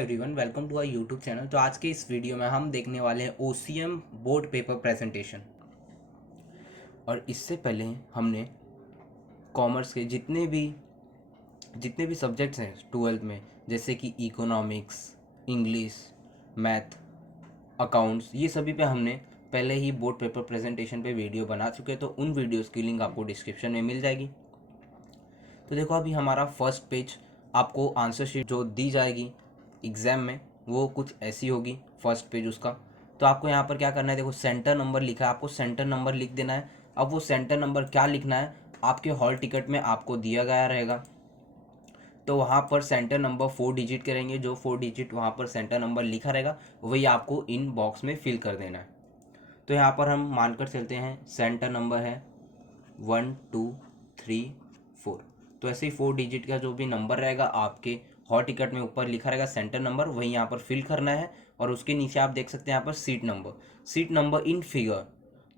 Everyone, welcome to our YouTube channel. तो आज के इस वीडियो में हम देखने वाले हैं ओसीएम बोर्ड पेपर प्रेजेंटेशन। और इससे पहले हमने कॉमर्स के जितने भी सब्जेक्ट्स हैं 12th में, जैसे कि इकोनॉमिक्स, इंग्लिश, मैथ, अकाउंट्स, ये सभी पे हमने पहले ही बोर्ड पेपर प्रेजेंटेशन पे वीडियो बना चुके हैं। तो उन वीडियोस की लिंक आपको डिस्क्रिप्शन में मिल जाएगी। तो देखो, अभी हमारा फर्स्ट पेज, आपको आंसर शीट जो दी जाएगी एग्ज़ाम में वो कुछ ऐसी होगी, फर्स्ट पेज उसका। तो आपको यहाँ पर क्या करना है, देखो सेंटर नंबर लिखा है, आपको सेंटर नंबर लिख देना है। अब वो सेंटर नंबर क्या लिखना है, आपके हॉल टिकट में आपको दिया गया रहेगा। तो वहाँ पर सेंटर नंबर 4 डिजिट के रहेंगे, जो 4 डिजिट वहाँ पर सेंटर नंबर लिखा रहेगा वही आपको इन बॉक्स में फिल कर देना है। तो यहाँ पर हम मानकर चलते हैं सेंटर नंबर है 1 2 3 4। तो ऐसे ही 4 डिजिट का जो भी नंबर रहेगा आपके हॉल टिकट में ऊपर लिखा रहेगा सेंटर नंबर, वही यहाँ पर फिल करना है। और उसके नीचे आप देख सकते हैं यहाँ पर सीट नंबर इन फिगर।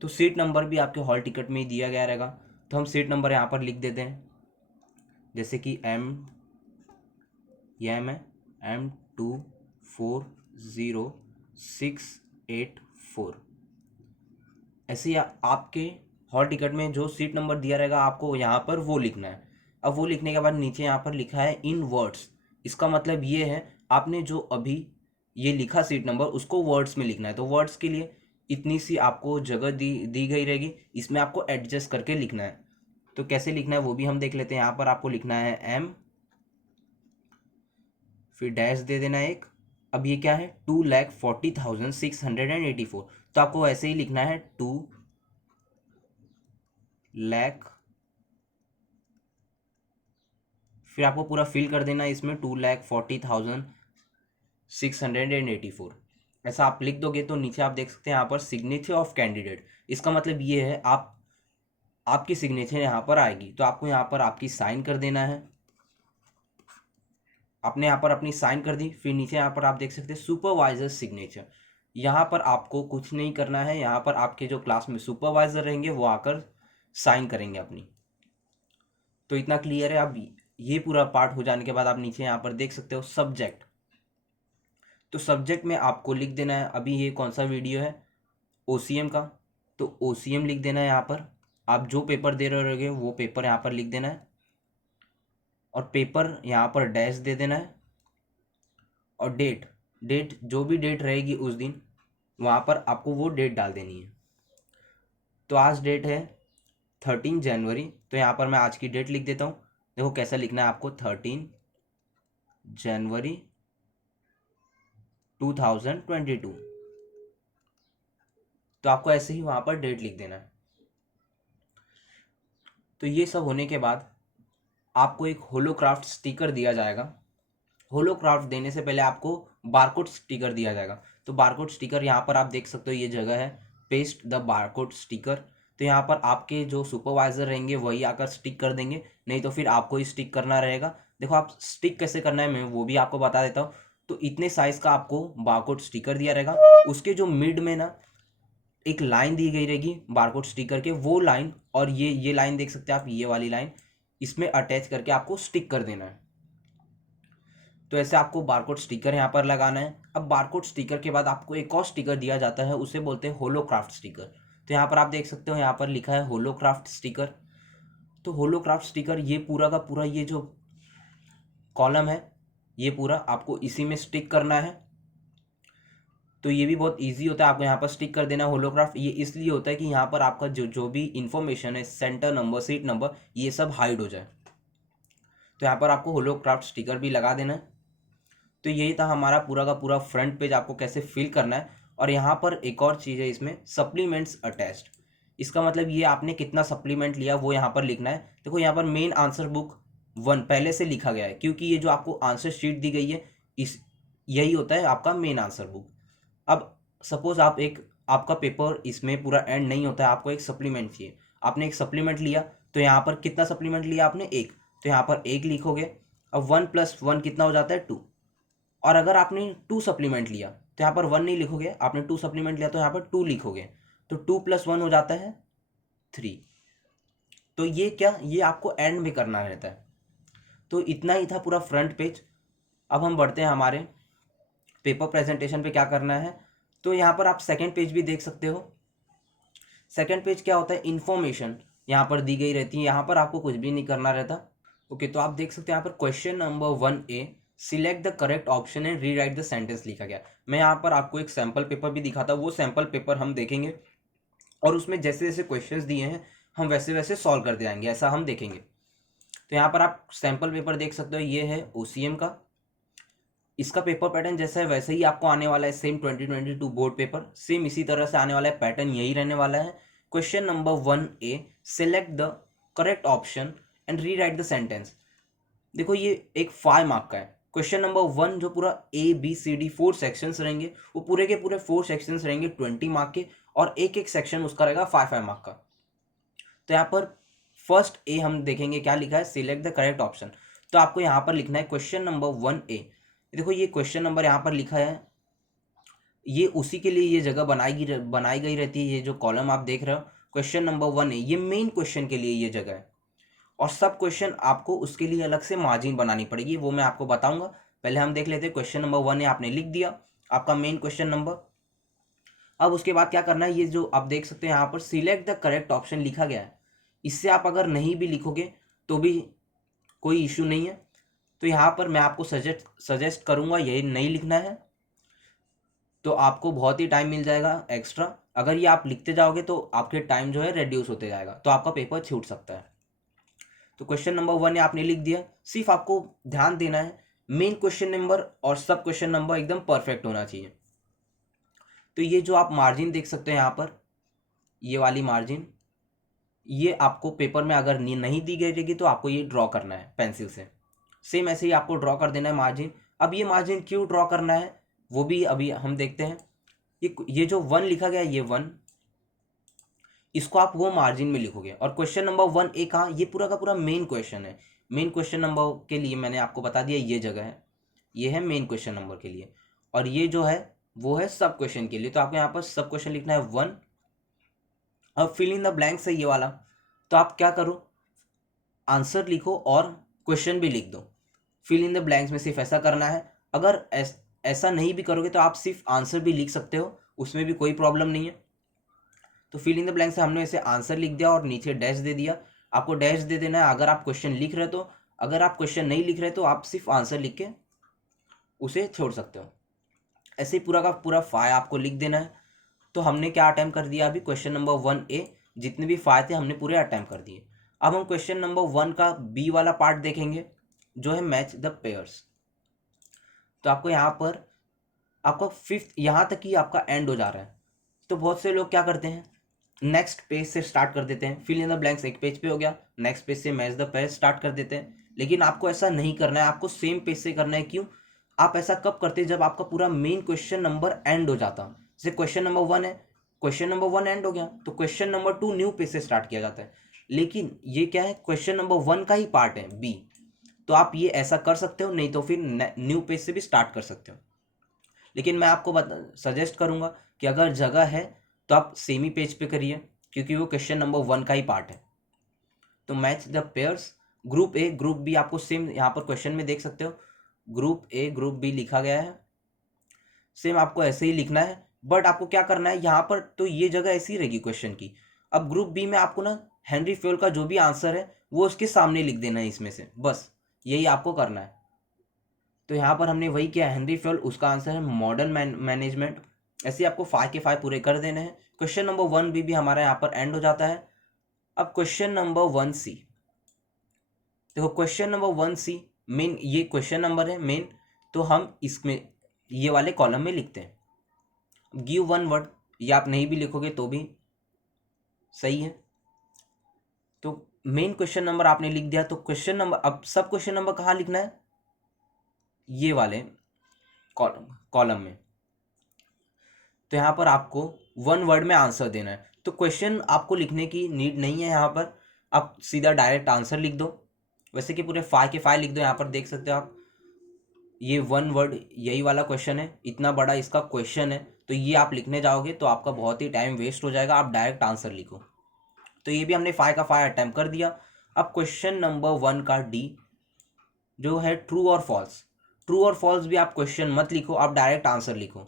तो सीट नंबर भी आपके हॉल टिकट में ही दिया गया रहेगा। तो हम सीट नंबर यहाँ पर लिख देते हैं, जैसे कि यह है M240684। ऐसे ही आपके हॉल टिकट में जो सीट नंबर दिया रहेगा आपको यहाँ पर वो लिखना है। अब वो लिखने के बाद नीचे यहाँ पर लिखा है इन वर्ड्स। इसका मतलब ये है, आपने जो अभी ये लिखा सीट नंबर उसको वर्ड्स में लिखना है। तो वर्ड्स के लिए इतनी सी आपको जगह दी गई रहेगी, इसमें आपको एडजस्ट करके लिखना है। तो कैसे लिखना है वो भी हम देख लेते हैं। यहाँ पर आपको लिखना है M, फिर डैश दे देना एक। अब ये क्या है, 2,40,684। तो आपको ऐसे ही लिखना है 2,00,000, फिर आपको पूरा फिल कर देना है इसमें 2,40,684। ऐसा आप लिख दोगे तो नीचे आप देख सकते हैं यहाँ पर सिग्नेचर ऑफ कैंडिडेट। इसका मतलब ये है आपकी सिग्नेचर यहाँ पर आएगी। तो आपको यहाँ पर आपकी साइन कर देना है। आपने यहाँ पर अपनी साइन कर दी, फिर नीचे यहाँ पर आप देख सकते हैं सुपरवाइजर सिग्नेचर। यहाँ पर आपको कुछ नहीं करना है, यहाँ पर आपके जो क्लास में सुपरवाइजर रहेंगे वो आकर साइन करेंगे अपनी। तो इतना क्लियर है। अब ये पूरा पार्ट हो जाने के बाद आप नीचे यहाँ पर देख सकते हो सब्जेक्ट। तो सब्जेक्ट में आपको लिख देना है, अभी ये कौन सा वीडियो है, ओसीएम का। तो ओसीएम लिख देना है यहाँ पर। आप जो पेपर दे रहे होगे वो पेपर यहाँ पर लिख देना है, और पेपर यहाँ पर डैश दे देना है। और डेट जो भी डेट रहेगी उस दिन, वहाँ पर आपको वो डेट डाल देनी है। तो आज डेट है 13 जनवरी, तो यहाँ पर मैं आज की डेट लिख देता हूँ। देखो कैसा लिखना है आपको, 13 जनवरी 2022। तो आपको ऐसे ही वहाँ पर डेट लिख देना है। तो ये सब होने के बाद आपको एक होलोक्राफ्ट स्टिकर दिया जाएगा। होलोक्राफ्ट देने से पहले आपको बारकोड स्टिकर दिया जाएगा। तो बारकोड स्टिकर यहाँ पर आप देख सकते हो, ये जगह है पेस्ट द बारकोड स्टिकर। तो यहाँ पर आपके जो सुपरवाइजर रहेंगे वही आकर स्टिक कर देंगे, नहीं तो फिर आपको ही स्टिक करना रहेगा। देखो आप स्टिक कैसे करना है मैं वो भी आपको बता देता हूँ। तो इतने साइज का आपको बारकोड स्टिकर दिया रहेगा, उसके जो मिड में ना एक लाइन दी गई रहेगी बारकोड स्टिकर के, वो लाइन और ये लाइन देख सकते हैं आप, ये वाली लाइन इसमें अटैच करके आपको स्टिक कर देना है। तो ऐसे आपको बारकोड स्टिकर यहाँ पर लगाना है। अब बारकोड स्टिकर के बाद आपको एक और स्टिकर दिया जाता है, उसे बोलते हैं होलोक्राफ्ट स्टिकर। तो यहाँ पर आप देख सकते हो, यहाँ पर लिखा है होलोक्राफ्ट स्टिकर। तो होलोक्राफ्ट स्टिकर ये पूरा का पूरा ये जो कॉलम है ये पूरा आपको इसी में स्टिक करना है। तो ये भी बहुत इजी होता है, आपको यहाँ पर स्टिक कर देना होलोग्राफ। ये इसलिए होता है कि यहाँ पर आपका जो भी इंफॉर्मेशन है, सेंटर नंबर, सीट नंबर, ये सब हाइड हो जाए। तो यहाँ पर आपको होलोक्राफ्ट स्टिकर भी लगा देना है। तो यही था हमारा पूरा का पूरा फ्रंट पेज, आपको कैसे फिल करना है। और यहाँ पर एक और चीज़ है, इसमें सप्लीमेंट्स अटैच्ड। इसका मतलब ये आपने कितना सप्लीमेंट लिया वो यहाँ पर लिखना है। देखो यहाँ पर मेन आंसर बुक 1 पहले से लिखा गया है, क्योंकि ये जो आपको आंसर शीट दी गई है इस यही होता है आपका मेन आंसर बुक। अब सपोज आपका पेपर इसमें पूरा एंड नहीं होता है, आपको एक सप्लीमेंट चाहिए। आपने एक सप्लीमेंट लिया, तो यहाँ पर कितना सप्लीमेंट लिया आपने, एक। तो यहाँ पर एक लिखोगे। अब 1 + 1 कितना हो जाता है, 2। और अगर आपने 2 सप्लीमेंट लिया तो यहाँ पर 1 नहीं लिखोगे, आपने 2 सप्लीमेंट लिया तो यहाँ पर 2 लिखोगे। तो 2 + 1 हो जाता है 3। तो ये आपको एंड में करना रहता है। तो इतना ही था पूरा फ्रंट पेज। अब हम बढ़ते हैं हमारे पेपर प्रेजेंटेशन पे क्या करना है। तो यहाँ पर आप सेकेंड पेज भी देख सकते हो। सेकेंड पेज क्या होता है, इन्फॉर्मेशन यहाँ पर दी गई रहती है, यहाँ पर आपको कुछ भी नहीं करना रहता। ओके, तो आप देख सकते हैं यहाँ पर question number 1A, select the correct option and rewrite the sentence लिखा गया। मैं यहाँ पर आपको एक सैम्पल पेपर भी दिखाता हूँ, वो सैम्पल पेपर हम देखेंगे और उसमें जैसे जैसे क्वेश्चंस दिए हैं हम वैसे वैसे सॉल्व करते जाएंगे, ऐसा हम देखेंगे। तो यहाँ पर आप सैम्पल पेपर देख सकते हो, ये है OCM का। इसका पेपर पैटर्न जैसा है वैसे ही आपको आने वाला है, सेम 2022 बोर्ड पेपर सेम इसी तरह से आने वाला है, पैटर्न यही रहने वाला है। Question number 1A, select the correct option and rewrite the sentence. देखो ये एक 5 मार्क का है। क्वेश्चन नंबर 1 जो पूरा ABCD 4 सेक्शंस रहेंगे, वो पूरे के पूरे 4 सेक्शंस रहेंगे 20 मार्क के, और एक एक सेक्शन उसका रहेगा 5 मार्क का। तो यहाँ पर फर्स्ट ए हम देखेंगे क्या लिखा है, सिलेक्ट द करेक्ट ऑप्शन। तो आपको यहाँ पर लिखना है क्वेश्चन नंबर 1A। देखो ये क्वेश्चन नंबर यहाँ पर लिखा है, ये उसी के लिए ये जगह बनाई गई रहती है। ये जो कॉलम आप देख रहे हो क्वेश्चन नंबर 1A, ये मेन क्वेश्चन के लिए ये जगह है, और सब क्वेश्चन आपको उसके लिए अलग से मार्जिन बनानी पड़ेगी, वो मैं आपको बताऊंगा। पहले हम देख लेते हैं क्वेश्चन नंबर 1A आपने लिख दिया, आपका मेन क्वेश्चन नंबर। अब उसके बाद क्या करना है, ये जो आप देख सकते हैं यहाँ पर सिलेक्ट द करेक्ट ऑप्शन लिखा गया है, इससे आप अगर नहीं भी लिखोगे तो भी कोई इशू नहीं है। तो यहाँ पर मैं आपको सजेस्ट करूँगा यही नहीं लिखना है, तो आपको बहुत ही टाइम मिल जाएगा एक्स्ट्रा। अगर ये आप लिखते जाओगे तो आपके टाइम जो है रिड्यूस होते जाएगा, तो आपका पेपर छूट सकता है। तो क्वेश्चन नंबर 1 आपने लिख दिया, सिर्फ आपको ध्यान देना है मेन क्वेश्चन नंबर और सब क्वेश्चन नंबर एकदम परफेक्ट होना चाहिए। तो ये जो आप मार्जिन देख सकते हैं यहाँ पर, ये वाली मार्जिन, ये आपको पेपर में अगर नहीं दी गई रहेगी तो आपको ये ड्रॉ करना है पेंसिल से, सेम ऐसे ही आपको ड्रॉ कर देना है मार्जिन। अब ये मार्जिन क्यों ड्रॉ करना है वो भी अभी हम देखते हैं। ये जो 1 लिखा गया है, ये 1, इसको आप वो मार्जिन में लिखोगे। और क्वेश्चन नंबर 1A कहाँ, ये पूरा का पूरा मेन क्वेश्चन है। मेन क्वेश्चन नंबर के लिए मैंने आपको बता दिया ये जगह है, ये है मेन क्वेश्चन नंबर के लिए, और ये जो है वो है सब क्वेश्चन के लिए। तो आपको यहाँ पर सब क्वेश्चन लिखना है 1। अब फिल इन द ब्लैंक्स है ये वाला, तो आप क्या करो, आंसर लिखो और क्वेश्चन भी लिख दो। फिल इन द ब्लैंक्स में सिर्फ ऐसा करना है। अगर ऐसा नहीं भी करोगे तो आप सिर्फ आंसर भी लिख सकते हो, उसमें भी कोई प्रॉब्लम नहीं है। तो फिल इन द ब्लैंक्स से हमने ऐसे आंसर लिख दिया और नीचे डैश दे दिया। आपको डैश दे देना है अगर आप क्वेश्चन लिख रहे हो तो, अगर आप क्वेश्चन नहीं लिख रहे तो आप सिर्फ आंसर लिख के उसे छोड़ सकते हो। ऐसे ही पूरा का पूरा 5 आपको लिख देना है। तो हमने क्या अटैम्प्ट कर दिया अभी, क्वेश्चन नंबर 1A जितने भी 5 थे हमने पूरे अटैम्प्ट कर दिए। अब हम क्वेश्चन नंबर 1 का B वाला पार्ट देखेंगे जो है मैच द पेयर्स। तो आपको यहाँ पर आपका 5th यहाँ तक ही आपका एंड हो जा रहा है। तो बहुत से लोग क्या करते हैं, नेक्स्ट पेज से स्टार्ट कर देते हैं। फिल इन द ब्लैंक्स एक पेज पे हो गया, नेक्स्ट पेज से मैच द पेयर स्टार्ट कर देते हैं। लेकिन आपको ऐसा नहीं करना है, आपको सेम पेज से करना है। क्यों, आप ऐसा कब करते हैं, जब आपका पूरा मेन क्वेश्चन नंबर एंड हो जाता है। जैसे क्वेश्चन नंबर 1 है, क्वेश्चन नंबर 1 एंड हो गया तो क्वेश्चन नंबर 2 न्यू पेज से स्टार्ट किया जाता है। लेकिन ये क्या है, क्वेश्चन नंबर 1 का ही पार्ट है B, तो आप ये ऐसा कर सकते हो, नहीं तो फिर न्यू पेज से भी स्टार्ट कर सकते हो। लेकिन मैं आपको सजेस्ट करूंगा कि अगर जगह है तो आप सेमी पेज पे करिए, क्योंकि वो क्वेश्चन नंबर 1 का ही पार्ट है। तो match the pairs, group A group B आपको सेम यहाँ पर क्वेश्चन में देख सकते हो, ग्रुप ए ग्रुप बी लिखा गया है। सेम आपको ऐसे ही लिखना है, बट आपको क्या करना है यहाँ पर, तो ये जगह ऐसी रहेगी क्वेश्चन की। अब ग्रुप बी में आपको ना हेनरी फ्योल का जो भी आंसर है वो उसके सामने लिख देना है इसमें से, बस यही आपको करना है। तो यहाँ पर हमने वही किया, हेनरी फ्योल, उसका आंसर है मॉडर्न मैनेजमेंट। ऐसे आपको 5 के 5 पूरे कर देने हैं। क्वेश्चन नंबर 1B भी हमारा यहाँ पर एंड हो जाता है। अब क्वेश्चन नंबर 1C, देखो क्वेश्चन नंबर 1C मेन, ये क्वेश्चन नंबर है मेन, तो हम इसमें ये वाले कॉलम में लिखते हैं गिव 1 वर्ड, ये आप नहीं भी लिखोगे तो भी सही है। तो मेन क्वेश्चन नंबर आपने लिख दिया, तो क्वेश्चन नंबर, अब सब क्वेश्चन नंबर कहाँ लिखना है, ये वाले कॉलम में। तो यहाँ पर आपको 1 वर्ड में आंसर देना है। तो क्वेश्चन आपको लिखने की नीड नहीं है, यहाँ पर आप सीधा डायरेक्ट आंसर लिख दो। वैसे कि पूरे 5 के 5 लिख दो। यहाँ पर देख सकते हो आप, ये 1 वर्ड यही वाला क्वेश्चन है, इतना बड़ा इसका क्वेश्चन है, तो ये आप लिखने जाओगे तो आपका बहुत ही टाइम वेस्ट हो जाएगा, आप डायरेक्ट आंसर लिखो। तो ये भी हमने 5 का 5 अटैम्प्ट कर दिया। अब क्वेश्चन नंबर 1 का D जो है ट्रू और फॉल्स। ट्रू और फॉल्स भी आप क्वेश्चन मत लिखो, आप डायरेक्ट आंसर लिखो।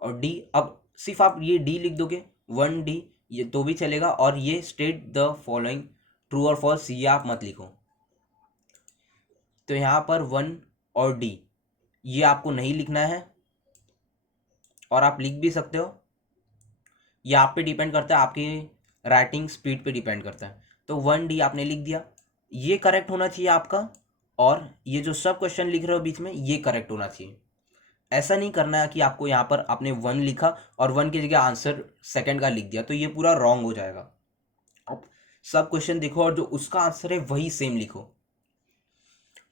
और डी, अब सिर्फ आप ये डी लिख दोगे 1D, ये तो भी चलेगा। और ये स्टेट द फॉलोइंग ट्रू और फॉल्स ये आप मत लिखो। तो यहाँ पर 1 और D ये आपको नहीं लिखना है, और आप लिख भी सकते हो, ये आप पे डिपेंड करता है, आपकी राइटिंग स्पीड पे डिपेंड करता है। तो 1D आपने लिख दिया, ये करेक्ट होना चाहिए आपका, और ये जो सब क्वेश्चन लिख रहे हो बीच में ये करेक्ट होना चाहिए। ऐसा नहीं करना है कि आपको यहाँ पर आपने 1 लिखा और 1 की जगह आंसर सेकंड का लिख दिया, तो ये पूरा रॉन्ग हो जाएगा। अब सब क्वेश्चन देखो और जो उसका आंसर है वही सेम लिखो।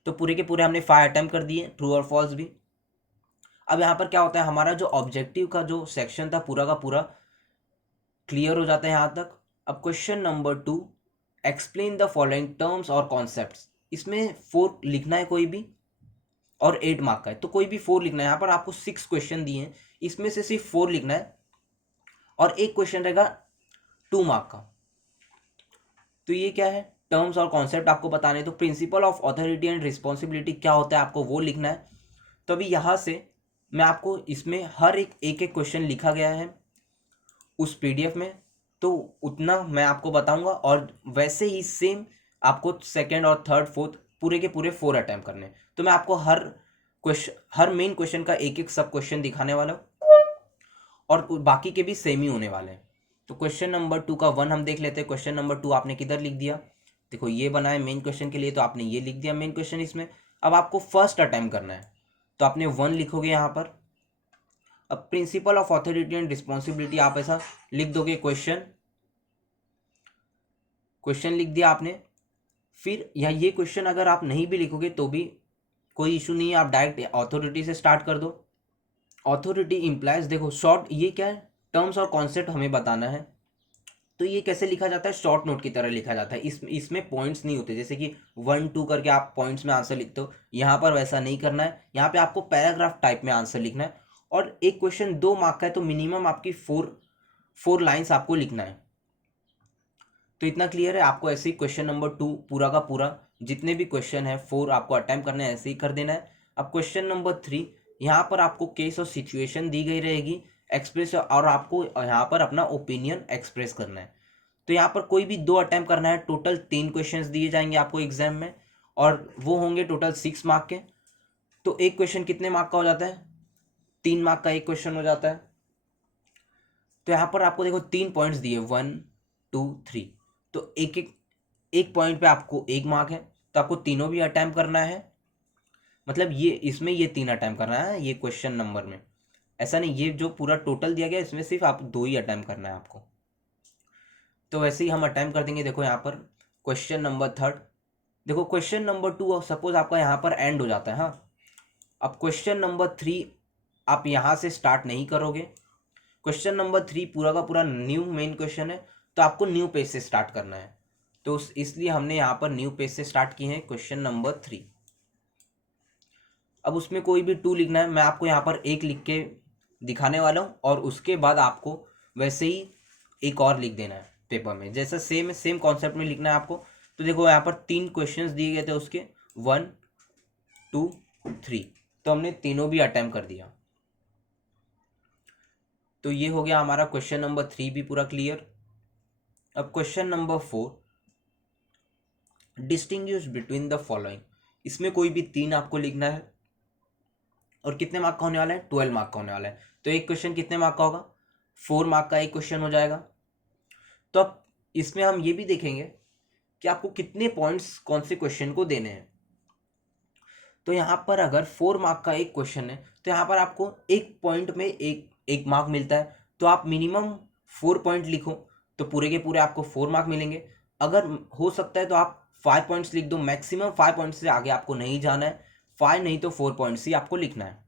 तो पूरे के पूरे हमने 5 अटेम्प्ट कर दिए, ट्रू और फॉल्स भी। अब यहाँ पर क्या होता है, हमारा जो ऑब्जेक्टिव का जो सेक्शन था पूरा का पूरा क्लियर हो जाता है यहाँ तक। अब question number 2, explain the following terms और कॉन्सेप्ट्स। इसमें 4 लिखना है कोई भी, और 8 मार्क का है, तो कोई भी 4 लिखना है। यहाँ पर आपको 6 क्वेश्चन दिए हैं, इसमें से सिर्फ 4 लिखना है, और एक क्वेश्चन रहेगा 2 मार्क का। तो ये क्या है, टर्म्स और कॉन्सेप्ट आपको बताने। तो principle of authority and responsibility क्या होता है आपको वो लिखना है। तो अभी यहाँ से मैं आपको इसमें हर एक क्वेश्चन लिखा गया है उस PDF में, तो उतना मैं आपको बताऊंगा, और वैसे ही सेम आपको सेकंड और थर्ड फोर्थ पूरे के पूरे 4 अटैम्प्ट करने हैं। तो मैं आपको हर मेन क्वेश्चन का एक सब क्वेश्चन दिखाने वाला हूँ, और बाकी के भी सेम ही होने वाले हैं। तो क्वेश्चन नंबर 2 का 1 हम देख लेते हैं। क्वेश्चन नंबर 2 आपने किधर लिख दिया, देखो ये बना है मेन क्वेश्चन के लिए, तो आपने ये लिख दिया मेन क्वेश्चन इसमें। अब आपको फर्स्ट अटैम्प्ट करना है, तो आपने 1 लिखोगे यहाँ पर। अब principle of authority and responsibility आप ऐसा लिख दोगे, क्वेश्चन लिख दिया आपने। फिर या ये क्वेश्चन अगर आप नहीं भी लिखोगे तो भी कोई इशू नहीं है, आप डायरेक्ट अथॉरिटी से स्टार्ट कर दो। अथॉरिटी इम्प्लाइज, देखो शॉर्ट, ये क्या है, टर्म्स और कॉन्सेप्ट हमें बताना है। तो ये कैसे लिखा जाता है, शॉर्ट नोट की तरह लिखा जाता है। इसमें पॉइंट्स नहीं होते, जैसे कि 1 2 करके आप पॉइंट्स में आंसर लिखते हो, यहाँ पर वैसा नहीं करना है। यहाँ पे आपको पैराग्राफ टाइप में आंसर लिखना है, और एक क्वेश्चन 2 मार्क का है, तो मिनिमम आपकी 4 लाइन्स आपको लिखना है। तो इतना क्लियर है। आपको ऐसे ही क्वेश्चन नंबर 2 पूरा का पूरा जितने भी क्वेश्चन है 4 आपको अटेम्प्ट करने हैं, ऐसे ही कर देना है। अब क्वेश्चन नंबर 3, यहाँ पर आपको केस और सिचुएशन दी गई रहेगी, एक्सप्रेस, और आपको यहाँ पर अपना ओपिनियन एक्सप्रेस करना है। तो यहाँ पर कोई भी 2 अटेम्प्ट करना है, टोटल 3 क्वेश्चंस दिए जाएंगे आपको एग्जाम में, और वो होंगे टोटल 6 मार्क के। तो एक क्वेश्चन कितने मार्क का हो जाता है, 3 मार्क का एक क्वेश्चन हो जाता है। तो यहाँ पर आपको देखो 3 पॉइंट्स दिए, 1 2 3, तो एक पॉइंट पे आपको 1 मार्क है, तो आपको तीनों भी अटेम्प्ट करना है। मतलब ये इसमें ये 3 अटेम्प्ट करना है ये क्वेश्चन नंबर में, ऐसा नहीं ये जो पूरा टोटल दिया गया इसमें सिर्फ आप 2 ही अटेम्प्ट करना है आपको। तो वैसे ही हम अटेम्प्ट कर देंगे। देखो यहाँ पर क्वेश्चन नंबर 3, देखो क्वेश्चन नंबर 2 सपोज आपका यहाँ पर एंड हो जाता है, हाँ। अब क्वेश्चन नंबर 3 आप यहाँ से स्टार्ट नहीं करोगे, क्वेश्चन नंबर 3 पूरा का पूरा न्यू मेन क्वेश्चन है, तो आपको न्यू पेज से स्टार्ट करना है। तो इसलिए हमने यहाँ पर न्यू पेज से स्टार्ट किए हैं क्वेश्चन नंबर 3। अब उसमें कोई भी 2 लिखना है, मैं आपको यहाँ पर 1 लिख के दिखाने वाला हूँ, और उसके बाद आपको वैसे ही एक और लिख देना है पेपर में, जैसा सेम कॉन्सेप्ट में लिखना है आपको। तो देखो यहाँ पर 3 क्वेश्चंस दिए गए थे उसके, 1 2 3, तो हमने तीनों भी अटेम्प्ट कर दिया। तो ये हो गया हमारा क्वेश्चन नंबर 3 भी पूरा क्लियर। अब question number 4, distinguish between the following. इसमें कोई भी 3 आपको लिखना है, और कितने मार्क का होने वाला है, 12 मार्क का होने वाला है। तो एक क्वेश्चन कितने मार्क का होगा, 4 मार्क का एक क्वेश्चन हो जाएगा। तो अब इसमें हम ये भी देखेंगे कि आपको कितने पॉइंट्स कौन से क्वेश्चन को देने हैं। तो यहाँ पर अगर 4 मार्क का एक क्वेश्चन है, तो यहाँ पर आपको एक पॉइंट में एक मार्क मिलता है, तो आप मिनिमम 4 पॉइंट लिखो, तो पूरे के पूरे आपको 4 मार्क मिलेंगे। अगर हो सकता है तो आप 5 पॉइंट्स लिख दो, मैक्सिमम 5 पॉइंट्स से आगे आपको नहीं जाना है, 5 नहीं तो 4 पॉइंट्स ही आपको लिखना है।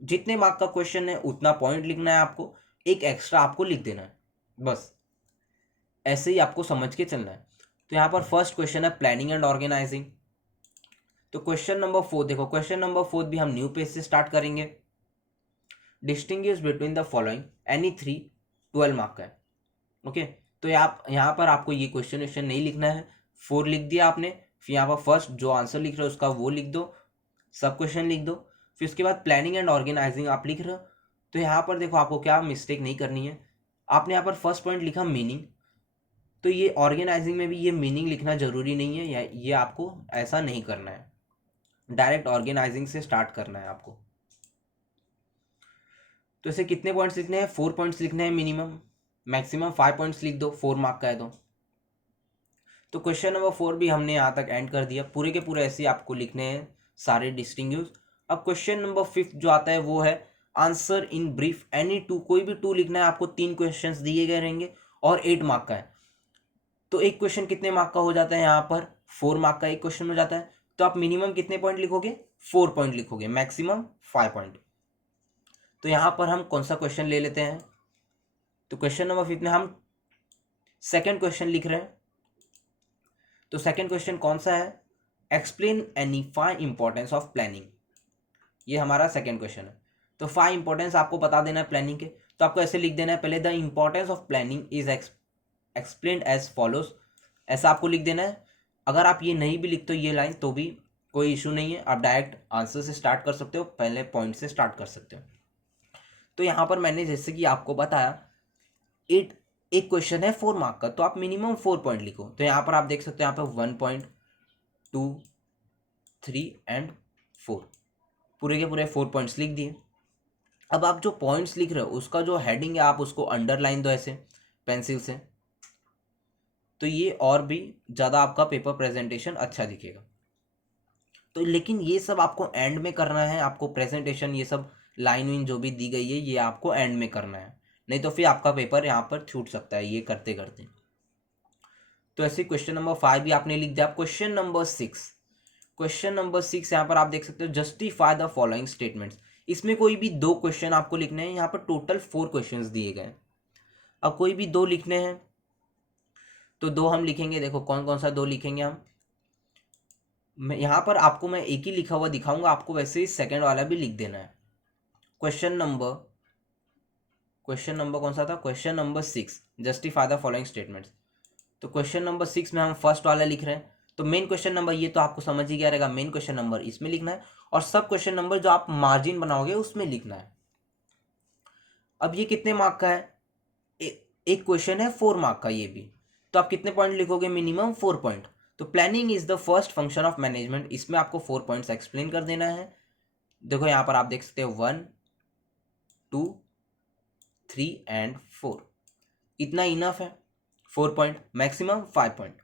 जितने मार्क का क्वेश्चन है उतना पॉइंट लिखना है आपको, एक एक्स्ट्रा आपको लिख देना है, बस ऐसे ही आपको समझ के चलना है। तो यहाँ पर फर्स्ट क्वेश्चन है प्लानिंग एंड ऑर्गेनाइजिंग। तो क्वेश्चन नंबर 4 देखो, क्वेश्चन नंबर 4 भी हम न्यू पेज से स्टार्ट करेंगे। Distinguish between the following, any 3 12 mark का है, ओके। तो यहाँ पर आपको ये क्वेश्चन नहीं लिखना है, 4 लिख दिया आपने, फिर यहाँ पर फर्स्ट जो आंसर लिख रहे हो उसका वो लिख दो, सब क्वेश्चन लिख दो। फिर उसके बाद प्लानिंग एंड ऑर्गेनाइजिंग आप लिख रहे हो, तो यहाँ पर देखो आपको क्या मिस्टेक नहीं करनी है। आपने यहाँ पर फर्स्ट पॉइंट लिखा मीनिंग, तो ये ऑर्गेनाइजिंग में भी ये मीनिंग लिखना ज़रूरी नहीं है, या ये आपको ऐसा नहीं करना है, डायरेक्ट ऑर्गेनाइजिंग से स्टार्ट करना है आपको। तो इसे कितने पॉइंट्स लिखने हैं, 4 पॉइंट्स लिखने हैं मिनिमम, मैक्सिमम 5 पॉइंट्स लिख दो, 4 मार्क का है तो क्वेश्चन नंबर 4 भी हमने यहाँ तक एंड कर दिया। पूरे के पूरे ऐसे आपको लिखने हैं सारे डिस्टिंग्विश। अब क्वेश्चन नंबर 5 जो आता है वो है answer in brief any two, कोई भी टू लिखना है आपको। 3 क्वेश्चंस दिए गए रहेंगे और 8 मार्क का है, तो एक क्वेश्चन कितने मार्क का हो जाता है, यहाँ पर 4 मार्क का एक क्वेश्चन हो जाता है। तो आप मिनिमम कितने पॉइंट लिखोगे, 4 पॉइंट लिखोगे, मैक्सिमम 5 पॉइंट। तो यहाँ पर हम कौन सा क्वेश्चन ले लेते हैं, तो क्वेश्चन नंबर 5 में हम सेकेंड क्वेश्चन लिख रहे हैं। तो सेकेंड क्वेश्चन कौन सा है, explain any 5 importance of planning, ये हमारा सेकेंड क्वेश्चन है। तो 5 इंपॉर्टेंस आपको बता देना है प्लानिंग के, तो आपको ऐसे लिख देना है पहले, the importance of planning is explained as follows, ऐसा आपको लिख देना है। अगर आप ये नहीं भी लिखते हो ये लाइन तो भी कोई इशू नहीं है, आप डायरेक्ट आंसर से स्टार्ट कर सकते हो, पहले पॉइंट से स्टार्ट कर सकते हो। तो यहाँ पर मैंने जैसे कि आपको बताया एक क्वेश्चन है 4 मार्क का, तो आप मिनिमम 4 पॉइंट लिखो। तो यहाँ पर आप देख सकते हो यहाँ पर 1 पॉइंट, 2, 3 एंड 4, पूरे के पूरे 4 पॉइंट्स लिख दिए। अब आप जो पॉइंट्स लिख रहे हो उसका जो हेडिंग है आप उसको अंडरलाइन दो ऐसे पेंसिल से, तो ये और भी ज़्यादा आपका पेपर प्रेजेंटेशन अच्छा दिखेगा। तो लेकिन ये सब आपको एंड में करना है, आपको प्रेजेंटेशन ये सब लाइन वाइन जो भी दी गई है ये आपको एंड में करना है, नहीं तो फिर आपका पेपर यहाँ पर छूट सकता है ये करते करते। तो ऐसे क्वेश्चन नंबर 5 भी आपने लिख दिया। क्वेश्चन नंबर 6, क्वेश्चन नंबर 6 यहाँ पर आप देख सकते हो जस्टिफाई द फॉलोइंग स्टेटमेंट्स। इसमें कोई भी 2 क्वेश्चन आपको लिखने हैं, यहाँ पर टोटल 4 क्वेश्चंस दिए गए हैं। अब कोई भी 2 लिखने हैं तो 2 हम लिखेंगे, देखो कौन कौन सा 2 लिखेंगे हम। मैं यहाँ पर आपको मैं एक ही लिखा हुआ दिखाऊंगा, आपको वैसे ही सेकंड वाला भी लिख देना है। क्वेश्चन नंबर कौन सा था, question number 6, justify the following statements. तो क्वेश्चन नंबर 6 में हम फर्स्ट वाला लिख रहे हैं। तो मेन क्वेश्चन नंबर ये तो आपको समझ ही गया रहेगा, मेन क्वेश्चन नंबर इसमें लिखना है, और सब क्वेश्चन नंबर जो आप मार्जिन बनाओगे उसमें लिखना है। अब ये कितने मार्क का है, एक क्वेश्चन है 4 मार्क का ये भी, तो आप कितने पॉइंट लिखोगे, मिनिमम 4 पॉइंट। तो planning is the first function of management, इसमें आपको 4 पॉइंट्स एक्सप्लेन कर देना है। देखो यहाँ पर आप देख सकते हो 1, 2, 3 एंड 4, इतना इनफ है, 4 point, maximum 5 point.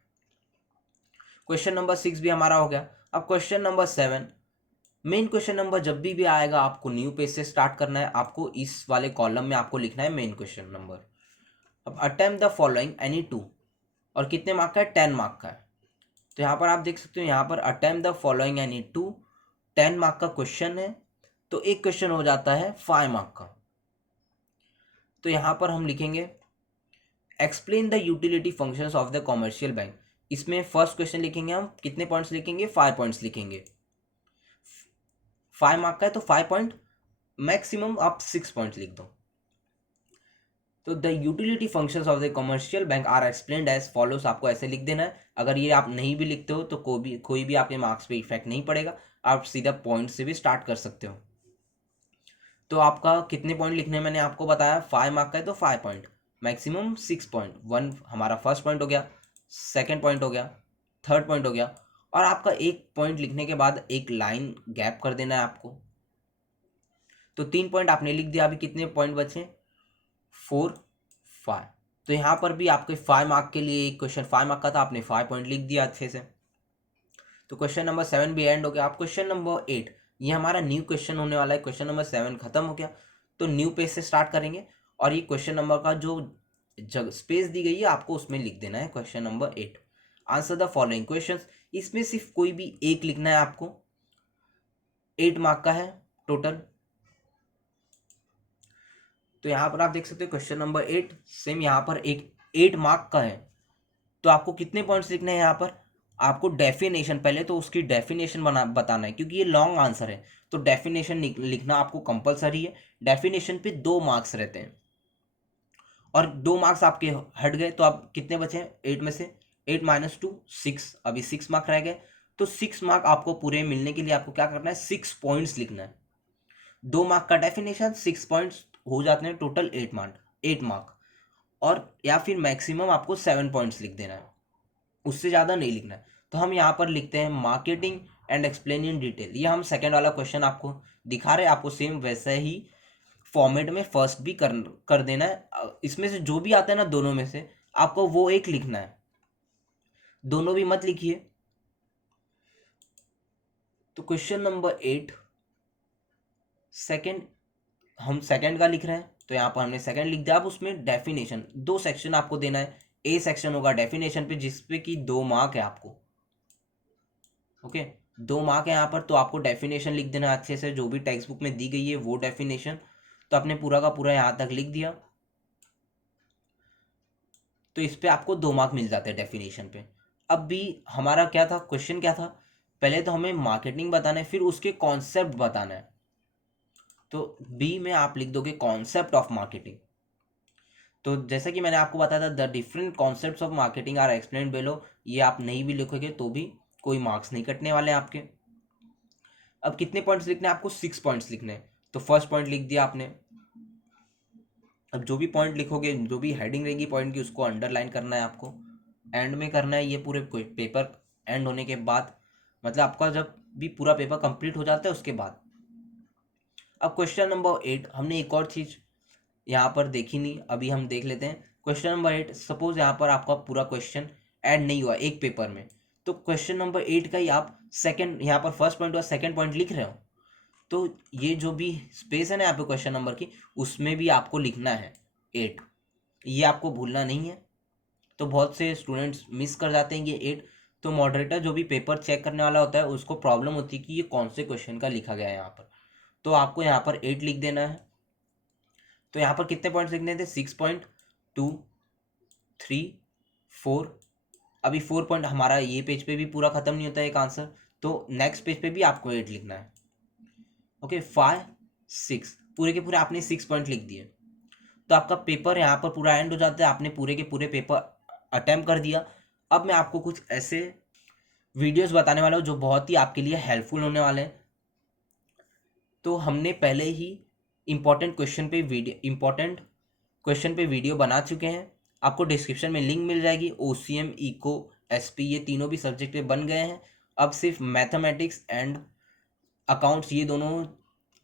Question number 6 भी हमारा हो गया। अब question number 7, main question number जब भी आएगा आपको न्यू पेज से स्टार्ट करना है, आपको इस वाले कॉलम में आपको लिखना है मेन क्वेश्चन नंबर। अब attempt the following any two, और कितने मार्क का है, 10 मार्क का है। तो यहाँ पर आप देख सकते हो यहाँ पर attempt the following any two, 10 mark का क्वेश्चन है, तो एक क्वेश्चन हो जाता है 5 मार्क का। तो यहाँ पर हम लिखेंगे explain the utility functions of the commercial bank. इसमें फर्स्ट क्वेश्चन लिखेंगे हम, कितने पॉइंट्स लिखेंगे, 5 पॉइंट्स लिखेंगे। 5 मार्क का है तो 5 पॉइंट, मैक्सिमम आप 6 पॉइंट लिख दो। तो the utility functions of the commercial bank are explained as follows, आपको ऐसे लिख देना है। अगर ये आप नहीं भी लिखते हो तो कोई भी आपके मार्क्स पे इफेक्ट नहीं पड़ेगा, आप सीधा पॉइंट से भी स्टार्ट कर सकते हो। तो आपका कितने पॉइंट लिखने मैंने आपको बताया, 5 मार्क का है तो 5 पॉइंट, मैक्सिमम 6 पॉइंट। 1 हमारा फर्स्ट पॉइंट हो गया, सेकेंड पॉइंट हो गया, थर्ड पॉइंट हो गया, और आपका एक पॉइंट लिखने के बाद एक लाइन गैप कर देना है आपको। तो 3 पॉइंट आपने लिख दिया, अभी कितने पॉइंट बचे, 4, 5। तो यहाँ पर भी आपके 5 मार्क के लिए एक क्वेश्चन 5 मार्क का था, आपने 5 पॉइंट लिख दिया अच्छे से। तो क्वेश्चन नंबर 7 भी एंड हो गया। आप क्वेश्चन नंबर 8, ये हमारा न्यू क्वेश्चन होने वाला है। क्वेश्चन नंबर 7 खत्म हो गया, तो न्यू पेज से स्टार्ट करेंगे, और ये क्वेश्चन नंबर का जो स्पेस दी गई है आपको उसमें लिख देना है question number 8, answer the following questions. इसमें सिर्फ कोई भी एक लिखना है आपको, 8 मार्क का है टोटल। तो यहाँ पर आप देख सकते हो क्वेश्चन नंबर 8 सेम यहाँ पर एक 8 मार्क का है, तो आपको कितने पॉइंट्स लिखने हैं यहाँ पर, आपको डेफिनेशन, पहले तो उसकी डेफिनेशन बताना है, क्योंकि ये लॉन्ग आंसर है तो डेफिनेशन लिखना आपको कंपलसरी है। डेफिनेशन पे 2 मार्क्स रहते हैं, और 2 मार्क्स आपके हट गए, तो आप कितने बचे हैं 8 में से, 8 - 2 6, अभी 6 मार्क रह गए। तो 6 मार्क आपको पूरे मिलने के लिए आपको क्या करना है, 6 पॉइंट्स लिखना है। 2 मार्क का डेफिनेशन, 6 पॉइंट्स हो जाते हैं टोटल 8 मार्क। और या फिर मैक्सिमम आपको 7 पॉइंट्स लिख देना है, उससे ज़्यादा नहीं लिखना है। तो हम यहाँ पर लिखते हैं marketing and explain in detail. ये हम सेकेंड वाला क्वेश्चन आपको दिखा रहे हैं, आपको सेम वैसे ही फॉर्मेट में फर्स्ट भी कर देना है। इसमें से जो भी आता है ना, दोनों में से आपको वो एक लिखना है, दोनों भी मत लिखिए। तो क्वेश्चन नंबर 8 सेकेंड, हम सेकेंड का लिख रहे हैं, तो यहाँ पर हमने सेकेंड लिख दिया। अब उसमें डेफिनेशन 2 सेक्शन आपको देना है। ए सेक्शन होगा डेफिनेशन पे, जिसपे कि 2 मार्क है आपको। ओके, 2 मार्क है यहाँ पर, तो आपको डेफिनेशन लिख देना अच्छे से, जो भी टेक्स्ट बुक में दी गई है वो डेफिनेशन। तो आपने पूरा का पूरा यहाँ तक लिख दिया, तो इस पे आपको 2 मार्क मिल जाते हैं डेफिनेशन पे। अब भी हमारा क्या था, क्वेश्चन क्या था, पहले तो हमें मार्केटिंग बताना है, फिर उसके कॉन्सेप्ट बताना है। तो बी में आप लिख दोगे कॉन्सेप्ट ऑफ मार्केटिंग। तो जैसा कि मैंने आपको बताया था, the different concepts of marketing are explained below. ये आप नहीं भी लिखोगे तो भी कोई मार्क्स नहीं कटने वाले हैं आपके। अब कितने पॉइंट्स लिखने हैं आपको, 6 पॉइंट्स लिखने हैं। तो फर्स्ट पॉइंट लिख दिया आपने। अब जो भी पॉइंट लिखोगे, जो भी हेडिंग रहेगी पॉइंट की, उसको अंडरलाइन करना है आपको, एंड में करना है। ये पूरे पेपर एंड होने के बाद, मतलब आपका जब भी पूरा पेपर कंप्लीट हो जाता है उसके बाद। अब क्वेश्चन नंबर 8, हमने एक और चीज़ यहाँ पर देखी नहीं, अभी हम देख लेते हैं। क्वेश्चन नंबर 8, सपोज यहाँ पर आपका पूरा क्वेश्चन ऐड नहीं हुआ एक पेपर में, तो क्वेश्चन नंबर 8 का ही आप सेकंड, यहाँ पर फर्स्ट पॉइंट और सेकंड पॉइंट लिख रहे हो, तो ये जो भी स्पेस है ना यहाँ पे क्वेश्चन नंबर की, उसमें भी आपको लिखना है 8। ये आपको भूलना नहीं है। तो बहुत से स्टूडेंट्स मिस कर जाते हैं ये 8। तो मॉडरेटर जो भी पेपर चेक करने वाला होता है, उसको प्रॉब्लम होती है कि ये कौन से क्वेश्चन का लिखा गया है यहाँ पर। तो आपको यहाँ पर 8 लिख देना है। तो यहाँ पर कितने पॉइंट्स लिखने थे, 6.2 3 4। अभी 4 पॉइंट हमारा ये पेज पे भी पूरा खत्म नहीं होता है एक आंसर, तो नेक्स्ट पेज पे भी आपको 8 लिखना है। ओके, 5 6, पूरे के पूरे आपने 6 पॉइंट लिख दिए। तो आपका पेपर यहाँ पर पूरा एंड हो जाता है, आपने पूरे के पूरे पेपर अटेम्प्ट कर दिया। अब मैं आपको कुछ ऐसे वीडियोस बताने वाला हूँ जो बहुत ही आपके लिए हेल्पफुल होने वाले हैं। तो हमने पहले ही इम्पोर्टेंट क्वेश्चन पे वीडियो बना चुके हैं, आपको डिस्क्रिप्शन में लिंक मिल जाएगी। OCM, इको, SP, ये तीनों भी सब्जेक्ट पे बन गए हैं। अब सिर्फ मैथमेटिक्स एंड अकाउंट्स, ये दोनों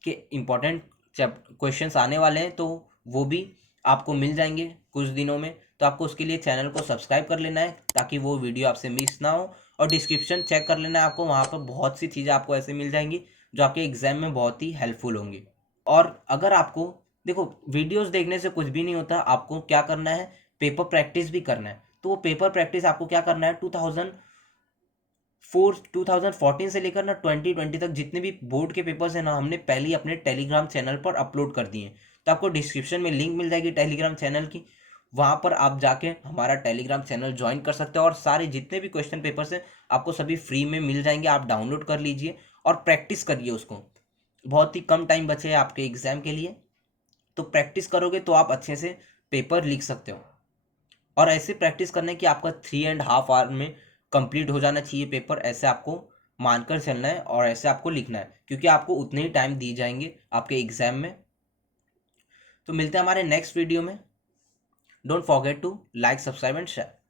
के इम्पोर्टेंट क्वेश्चंस आने वाले हैं, तो वो भी आपको मिल जाएंगे कुछ दिनों में। तो आपको उसके लिए चैनल को सब्सक्राइब कर लेना है, ताकि वो वीडियो आपसे मिस ना हो। और डिस्क्रिप्शन चेक कर लेना है आपको, वहाँ पर बहुत सी चीज़ें आपको ऐसे मिल जाएंगी जो आपके एग्जाम में बहुत ही हेल्पफुल होंगी। और अगर आपको, देखो, वीडियोस देखने से कुछ भी नहीं होता, आपको क्या करना है, पेपर प्रैक्टिस भी करना है। तो वो पेपर प्रैक्टिस आपको क्या करना है, 2014 से लेकर ना 2020 तक जितने भी बोर्ड के पेपर्स हैं ना, हमने पहले ही अपने टेलीग्राम चैनल पर अपलोड कर दिए हैं। तो आपको डिस्क्रिप्शन में लिंक मिल जाएगी टेलीग्राम चैनल की, वहाँ पर आप जाके हमारा टेलीग्राम चैनल ज्वाइन कर सकते हो। और सारे जितने भी क्वेश्चन पेपर्स हैं आपको सभी फ्री में मिल जाएंगे, आप डाउनलोड कर लीजिए और प्रैक्टिस करिए उसको। बहुत ही कम टाइम बचे है आपके एग्जाम के लिए, तो प्रैक्टिस करोगे तो आप अच्छे से पेपर लिख सकते हो। और ऐसे प्रैक्टिस करने की आपका 3.5 आवर में कंप्लीट हो जाना चाहिए पेपर, ऐसे आपको मानकर चलना है और ऐसे आपको लिखना है, क्योंकि आपको उतने ही टाइम दिए जाएंगे आपके एग्जाम में। तो मिलते हैं हमारे नेक्स्ट वीडियो में। Don't forget to like, subscribe and share.